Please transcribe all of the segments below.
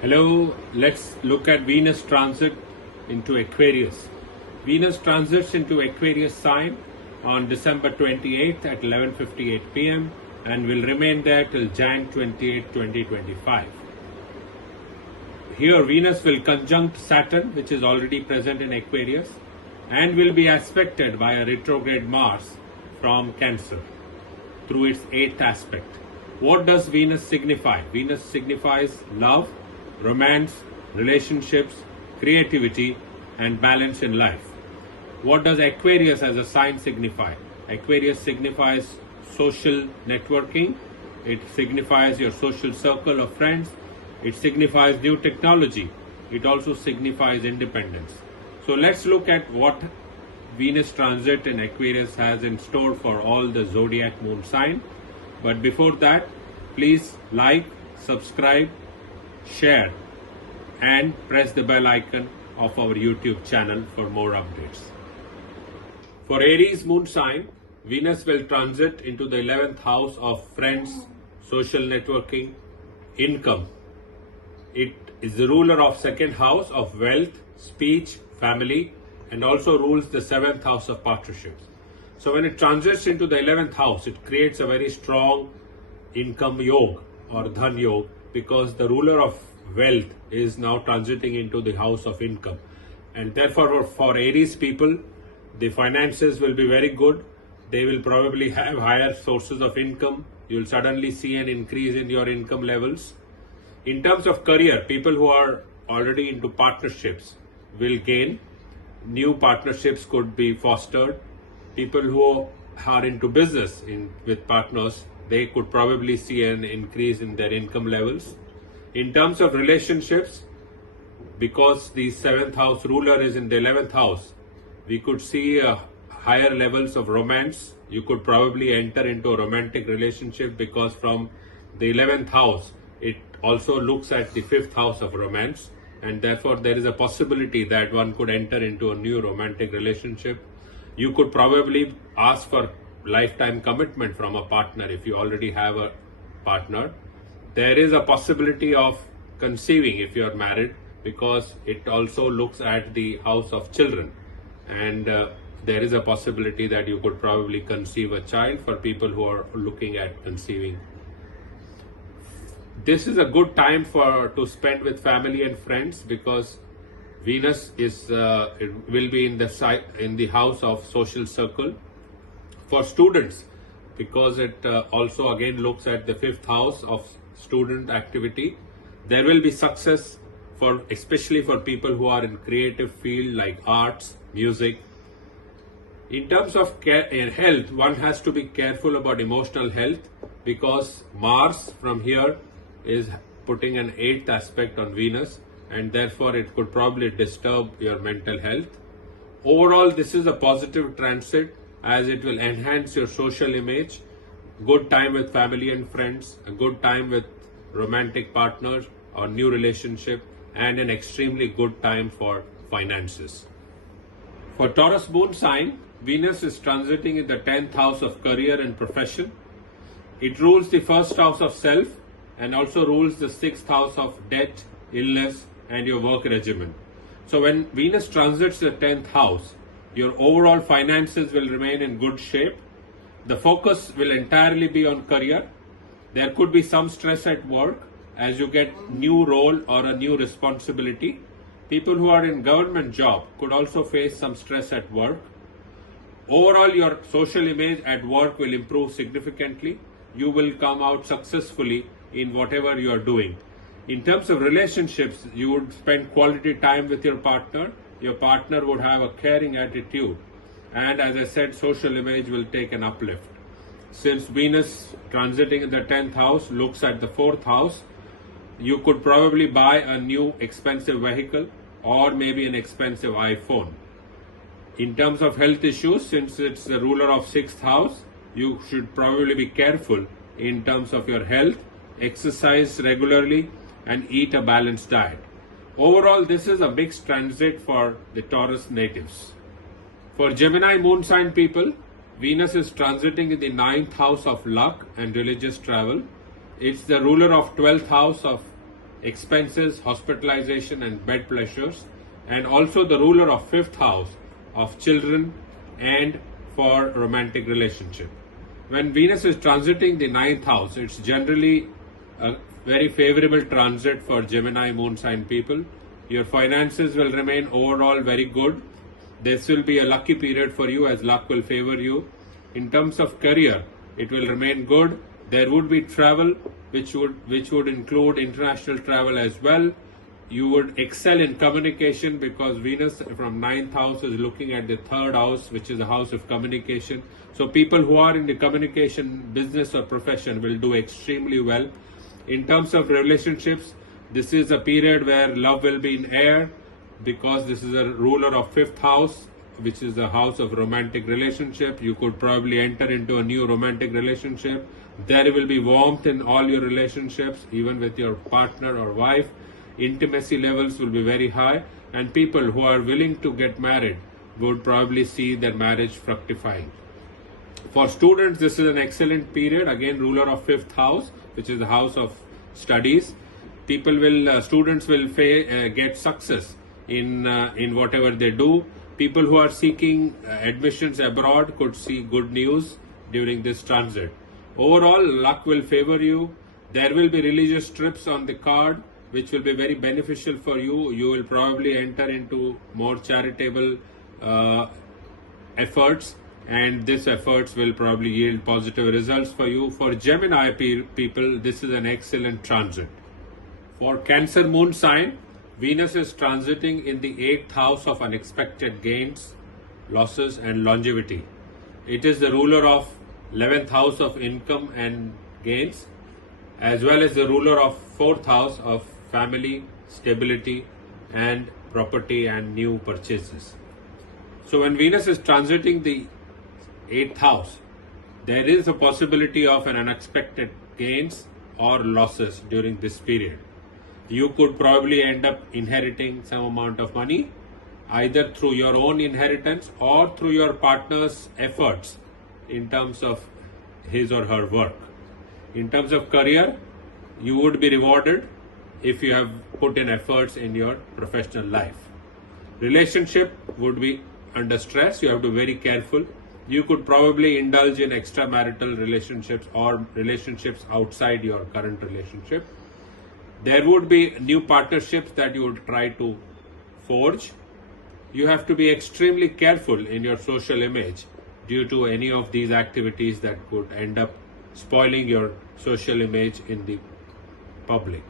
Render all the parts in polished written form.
Hello, let's look at Venus transit into Aquarius. Venus transits into Aquarius sign on December 28th at 11:58 p.m. and will remain there till Jan 28, 2025. Here Venus will conjunct Saturn, which is already present in Aquarius, and will be aspected by a retrograde Mars from Cancer through its 8th aspect. What does Venus signify? Venus signifies love, romance, relationships, creativity, and balance in life. What does Aquarius as a sign signify? Aquarius signifies social networking. It signifies your social circle of friends. It signifies new technology. It also signifies independence. So let's look at what Venus transit in Aquarius has in store for all the zodiac moon sign. But before that, please like, subscribe, share, and press the bell icon of our YouTube channel for more updates. For Aries moon sign, Venus will transit into the 11th house of friends, social networking, income. It is the ruler of second house of wealth, speech, family, and also rules the 7th house of partnerships. So when it transits into the 11th house, it creates a very strong income yoga or dhan yoga, because the ruler of wealth is now transiting into the house of income, and therefore for Aries people, the finances will be very good. They will probably have higher sources of income. You will suddenly see an increase in your income levels. In terms of career, people who are already into partnerships will gain. New partnerships could be fostered. People who are into business with partners, they could probably see an increase in their income levels. In terms of relationships, because the 7th house ruler is in the 11th house, we could see higher levels of romance. You could probably enter into a romantic relationship, because from the 11th house, it also looks at the 5th house of romance, and therefore there is a possibility that one could enter into a new romantic relationship. You could probably ask for lifetime commitment from a partner if you already have a partner. There is a possibility of conceiving if you are married, because it also looks at the house of children, and there is a possibility that you could probably conceive a child for people who are looking at conceiving. This is a good time to spend with family and friends, because Venus it will be in the house of social circle. For students, because it also again looks at the 5th house of student activity, there will be success especially for people who are in creative field like arts, music. In terms of health, one has to be careful about emotional health, because Mars from here is putting an 8th aspect on Venus, and therefore it could probably disturb your mental health. Overall, this is a positive transit, as it will enhance your social image, good time with family and friends, a good time with romantic partners or new relationship, and an extremely good time for finances. For Taurus moon sign, Venus is transiting in the 10th house of career and profession. It rules the 1st house of self and also rules the 6th house of debt, illness, and your work regimen. So when Venus transits the 10th house, your overall finances will remain in good shape. The focus will entirely be on career. There could be some stress at work as you get new role or a new responsibility. People who are in government job could also face some stress at work. Overall, your social image at work will improve significantly. You will come out successfully in whatever you are doing. In terms of relationships, you would spend quality time with your partner. Your partner would have a caring attitude, and as I said, social image will take an uplift. Since Venus transiting in the 10th house looks at the 4th house, you could probably buy a new expensive vehicle or maybe an expensive iPhone. In terms of health issues, since it's the ruler of 6th house, you should probably be careful in terms of your health, exercise regularly, and eat a balanced diet. Overall, this is a mixed transit for the Taurus natives. For Gemini moon sign people, Venus is transiting in the 9th house of luck and religious travel. It's the ruler of 12th house of expenses, hospitalization and bed pleasures, and also the ruler of 5th house of children and for romantic relationship. When Venus is transiting the 9th house, it's generally a very favorable transit for Gemini moon sign people. Your finances will remain overall very good. This will be a lucky period for you as luck will favor you. In terms of career, it will remain good. There would be travel which would include international travel as well. You would excel in communication because Venus from 9th house is looking at the 3rd house, which is the house of communication. So people who are in the communication business or profession will do extremely well. In terms of relationships, this is a period where love will be in air because this is a ruler of 5th house, which is the house of romantic relationship. You could probably enter into a new romantic relationship. There will be warmth in all your relationships, even with your partner or wife. Intimacy levels will be very high, and people who are willing to get married would probably see their marriage fructifying. For students, this is an excellent period. Again, ruler of 5th house, which is the house of studies. Students will get success in whatever they do. People who are seeking admissions abroad could see good news during this transit. Overall, luck will favor you. There will be religious trips on the card, which will be very beneficial for you. You will probably enter into more charitable efforts, and these efforts will probably yield positive results for you. For Gemini people, this is an excellent transit. For Cancer moon sign, Venus is transiting in the 8th house of unexpected gains, losses and longevity. It is the ruler of 11th house of income and gains, as well as the ruler of 4th house of family, stability and property and new purchases. So when Venus is transiting the 8th house, there is a possibility of an unexpected gains or losses during this period. You could probably end up inheriting some amount of money, either through your own inheritance or through your partner's efforts in terms of his or her work. In terms of career, you would be rewarded if you have put in efforts in your professional life. Relationship would be under stress. You have to be very careful. You could probably indulge in extramarital relationships or relationships outside your current relationship. There would be new partnerships that you would try to forge. You have to be extremely careful in your social image due to any of these activities that could end up spoiling your social image in the public.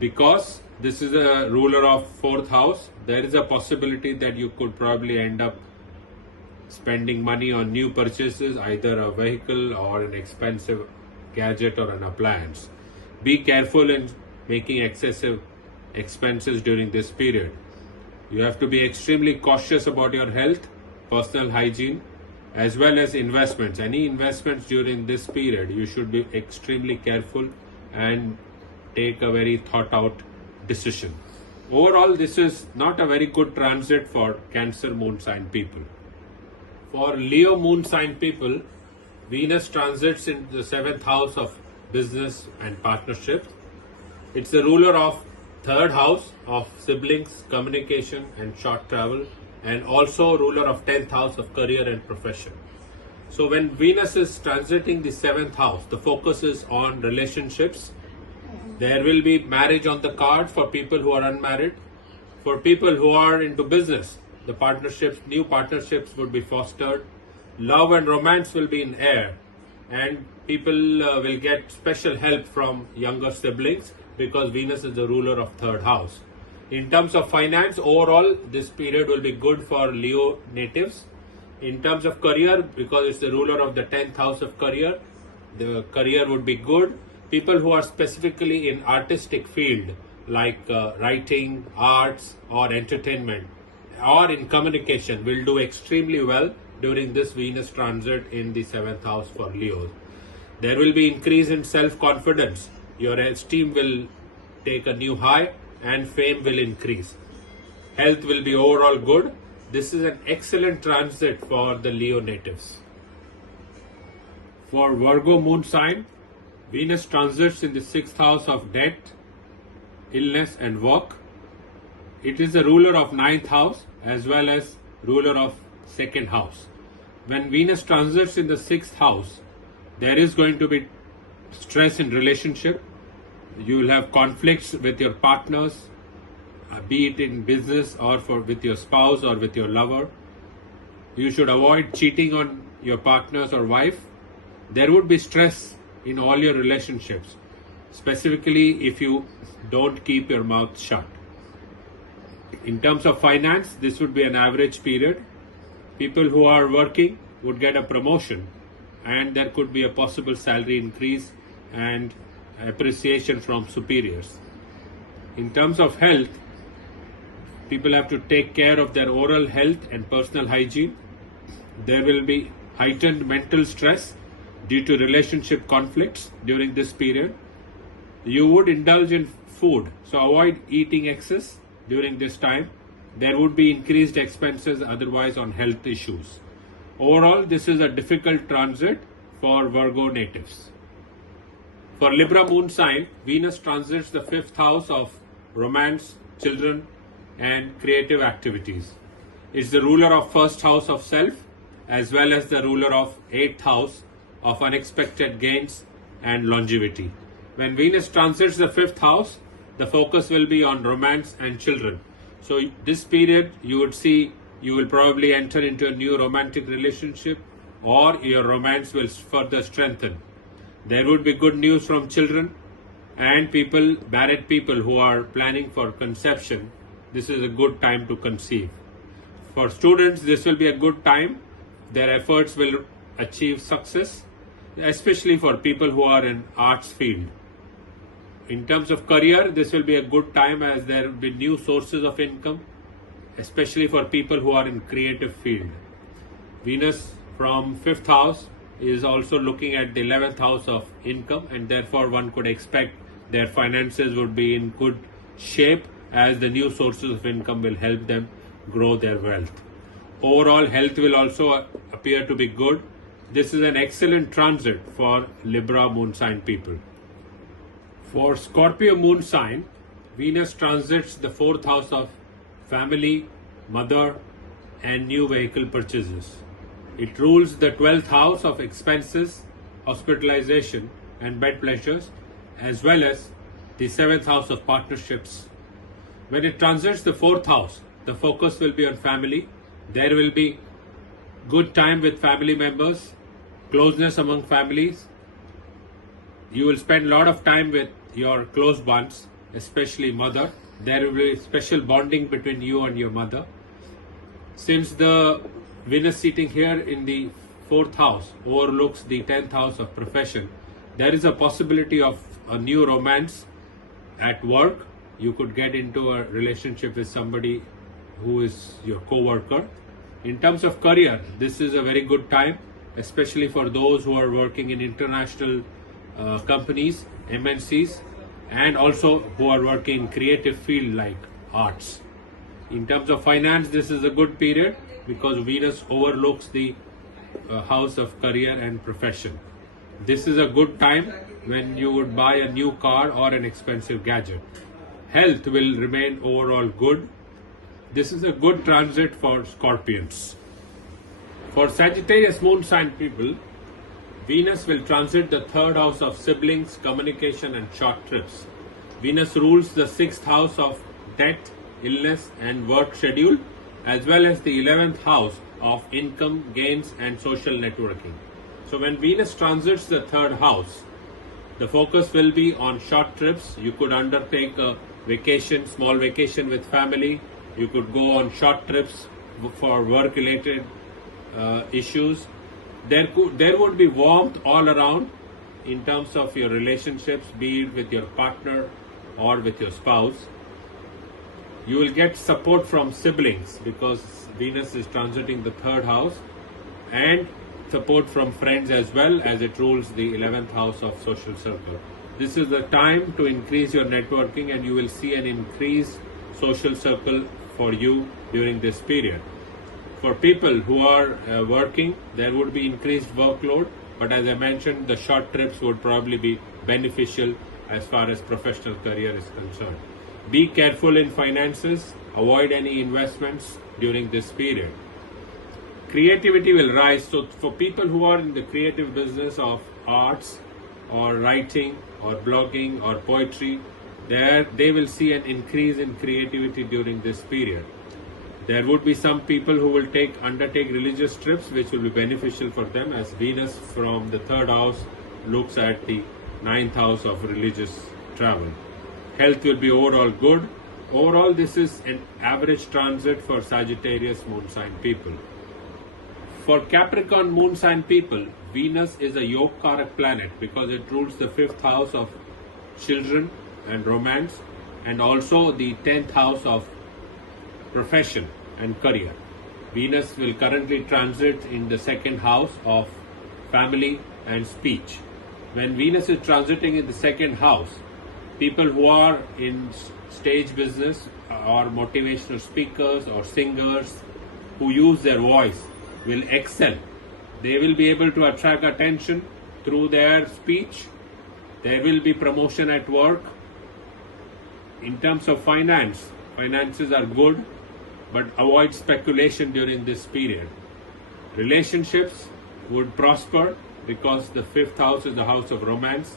Because this is a ruler of 4th house, there is a possibility that you could probably end up spending money on new purchases, either a vehicle or an expensive gadget or an appliance. Be careful in making excessive expenses during this period. You have to be extremely cautious about your health, personal hygiene, as well as investments. Any investments during this period, you should be extremely careful and take a very thought out decision. Overall, this is not a very good transit for Cancer moon sign people. For Leo moon sign people, Venus transits in the 7th house of business and partnerships. It's the ruler of 3rd house of siblings, communication and short travel, and also ruler of 10th house of career and profession. So when Venus is transiting the 7th house, the focus is on relationships. There will be marriage on the card for people who are unmarried. For people who are into business, the new partnerships would be fostered. Love and romance will be in air, and people will get special help from younger siblings because Venus is the ruler of 3rd house. In terms of finance, overall, this period will be good for Leo natives. In terms of career, because it's the ruler of the 10th house of career, the career would be good. People who are specifically in artistic field like writing, arts or entertainment or in communication will do extremely well during this Venus transit in the 7th house for Leos. There will be increase in self-confidence. Your esteem will take a new high and fame will increase. Health will be overall good. This is an excellent transit for the Leo natives. For Virgo moon sign, Venus transits in the 6th house of debt, illness and work. It is the ruler of 9th house as well as ruler of 2nd house. When Venus transits in the 6th house, there is going to be stress in relationship. You will have conflicts with your partners, be it in business or with your spouse or with your lover. You should avoid cheating on your partners or wife. There would be stress in all your relationships, specifically if you don't keep your mouth shut. In terms of finance, this would be an average period. People who are working would get a promotion, and there could be a possible salary increase and appreciation from superiors. In terms of health, people have to take care of their oral health and personal hygiene. There will be heightened mental stress due to relationship conflicts during this period. You would indulge in food, so avoid eating excess during this time. There would be increased expenses otherwise on health issues. Overall, this is a difficult transit for Virgo natives. For Libra moon sign, Venus transits the 5th house of romance, children, and creative activities. It's the ruler of 1st house of self as well as the ruler of 8th house of unexpected gains and longevity. When Venus transits the 5th house, the focus will be on romance and children. So this period you would see you will probably enter into a new romantic relationship, or your romance will further strengthen. There would be good news from children and married people who are planning for conception. This is a good time to conceive. For students, this will be a good time. Their efforts will achieve success, especially for people who are in arts field. In terms of career, this will be a good time as there will be new sources of income, especially for people who are in creative field. Venus from 5th house is also looking at the 11th house of income, and therefore one could expect their finances would be in good shape as the new sources of income will help them grow their wealth. Overall, health will also appear to be good. This is an excellent transit for Libra moon sign people. For Scorpio moon sign, Venus transits the 4th house of family, mother, and new vehicle purchases. It rules the 12th house of expenses, hospitalization, and bed pleasures, as well as the 7th house of partnerships. When it transits the 4th house, the focus will be on family. There will be good time with family members, closeness among families. You will spend a lot of time with your close ones, especially mother. There will be special bonding between you and your mother. Since the Venus sitting here in the 4th house overlooks the 10th house of profession, there is a possibility of a new romance at work. You could get into a relationship with somebody who is your co-worker. In terms of career, this is a very good time, especially for those who are working in international companies, MNCs, and also who are working in creative field like arts. In terms of finance, this is a good period because Venus overlooks the house of career and profession. This is a good time when you would buy a new car or an expensive gadget. Health will remain overall good. This is a good transit for Scorpions. For Sagittarius moon sign people, Venus will transit the 3rd house of siblings, communication, and short trips. Venus rules the 6th house of debt, illness, and work schedule, as well as the 11th house of income, gains, and social networking. So when Venus transits the 3rd house, the focus will be on short trips. You could undertake a vacation, small vacation with family. You could go on short trips for work-related issues. There would be warmth all around in terms of your relationships, be it with your partner or with your spouse. You will get support from siblings because Venus is transiting the 3rd house, and support from friends as well as it rules the 11th house of social circle. This is the time to increase your networking, and you will see an increased social circle for you during this period. For people who are working, there would be increased workload, but as I mentioned, the short trips would probably be beneficial as far as professional career is concerned. Be careful in finances. Avoid any investments during this period. Creativity will rise. So for people who are in the creative business of arts or writing or blogging or poetry, they will see an increase in creativity during this period. There would be some people who will undertake religious trips, which will be beneficial for them, as Venus from the third house looks at the ninth house of religious travel. Health will be overall good. Overall, this is an average transit for Sagittarius moon sign people. For Capricorn moon sign people, Venus is a Yoga-karak planet because it rules the 5th house of children and romance, and also the 10th house of profession and career. Venus will currently transit in the 2nd house of family and speech. When Venus is transiting in the 2nd house, people who are in stage business or motivational speakers or singers who use their voice will excel. They will be able to attract attention through their speech. There will be promotion at work. In terms of finances are good, but avoid speculation during this period. Relationships would prosper because the 5th house is the house of romance.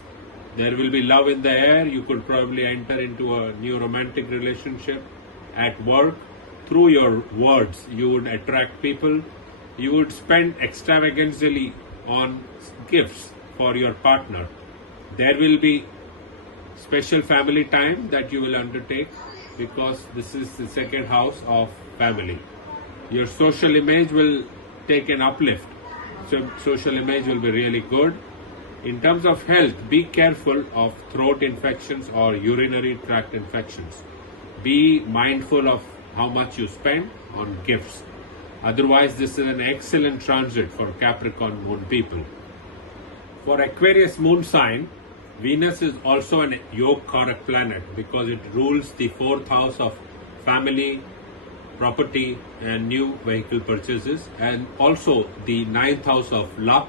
There will be love in the air. You could probably enter into a new romantic relationship. At work, through your words, you would attract people. You would spend extravagantly on gifts for your partner. There will be special family time that you will undertake because this is the 2nd house of family. Your social image will take an uplift. So social image will be really good. In terms of health, be careful of throat infections or urinary tract infections. Be mindful of how much you spend on gifts. Otherwise, this is an excellent transit for Capricorn moon people. For Aquarius moon sign, Venus is also an Yoga-karak planet because it rules the 4th house of family, property and new vehicle purchases, and also the 9th house of luck,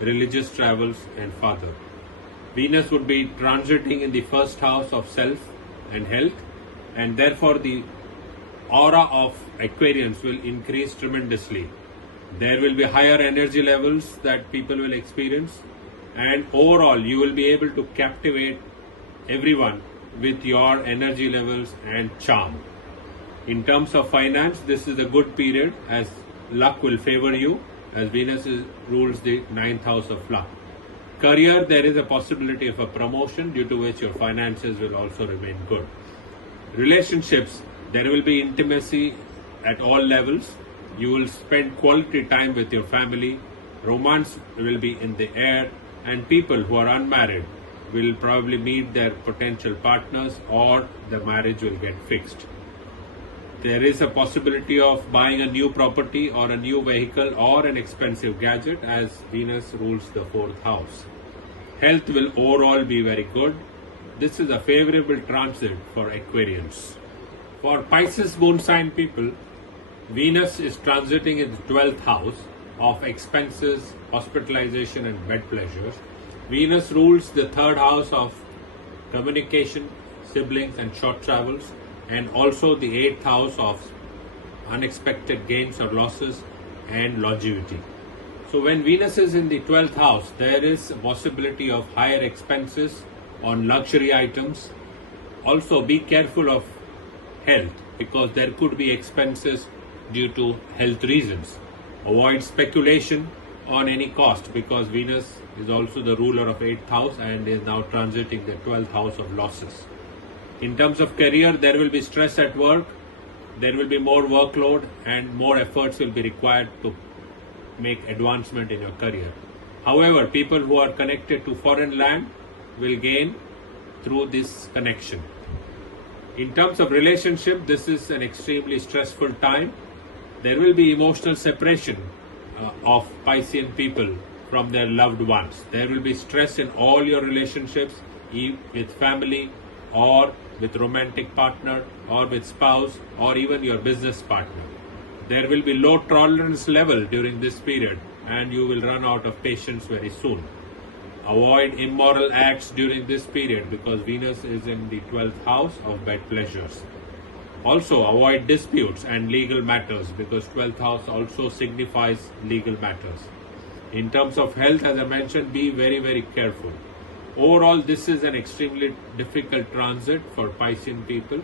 religious travels and father. Venus would be transiting in the 1st house of self and health, and therefore the aura of Aquarians will increase tremendously. There will be higher energy levels that people will experience, and overall you will be able to captivate everyone with your energy levels and charm. In terms of finance, this is a good period as luck will favor you, as Venus rules the 9th house of luck. Career, there is a possibility of a promotion due to which your finances will also remain good. Relationships, there will be intimacy at all levels. You will spend quality time with your family. Romance will be in the air, and people who are unmarried will probably meet their potential partners, or the marriage will get fixed. There is a possibility of buying a new property or a new vehicle or an expensive gadget, as Venus rules the 4th house. Health will overall be very good. This is a favorable transit for Aquarians. For Pisces moon sign people, Venus is transiting in the 12th house of expenses, hospitalization and bed pleasures. Venus rules the 3rd house of communication, siblings and short travels, and also the 8th house of unexpected gains or losses and longevity. So when Venus is in the 12th house, there is a possibility of higher expenses on luxury items. Also be careful of health because there could be expenses due to health reasons. Avoid speculation on any cost because Venus is also the ruler of 8th house and is now transiting the 12th house of losses. In terms of career, there will be stress at work, there will be more workload and more efforts will be required to make advancement in your career. However, people who are connected to foreign land will gain through this connection. In terms of relationship, this is an extremely stressful time. There will be emotional separation of Piscean people from their loved ones. There will be stress in all your relationships with family or with romantic partner or with spouse or even your business partner. There will be low tolerance level during this period and you will run out of patience very soon. Avoid immoral acts during this period because Venus is in the 12th house of bed pleasures. Also, avoid disputes and legal matters because 12th house also signifies legal matters. In terms of health, as I mentioned, be very, very careful. Overall, this is an extremely difficult transit for Piscean people.